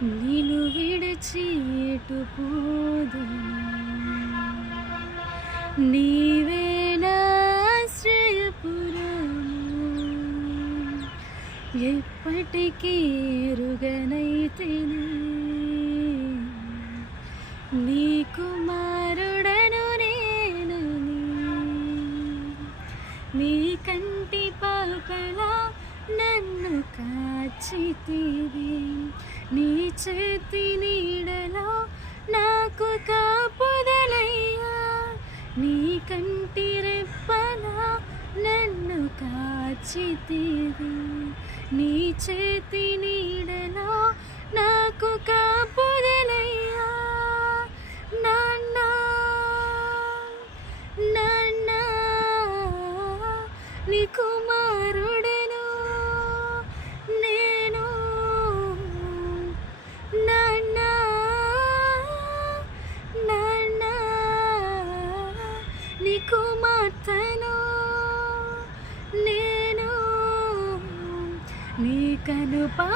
నిన్ను విడిచి ఎటు పోదును, నీవే నా ఆశ్రయపురము. ఎప్పటికీ ఎరుగనైతిని నీ కుమారుడను నేనని, నీ కంటి పాపలా నన్ను కాచితివి, నీ చేతి నీడలో నాకు కాపుదలయ్యా. నీ కంటి రెప్పలా నన్ను కాచితివి, నీ చేతి నీడలో నాకు కాపుదలయ్యా. నాన్న నాన్న నీ కుమారుడను నేను, నాన్న నాన్న నీ కుమార్తెను నేను, నీ కనుపా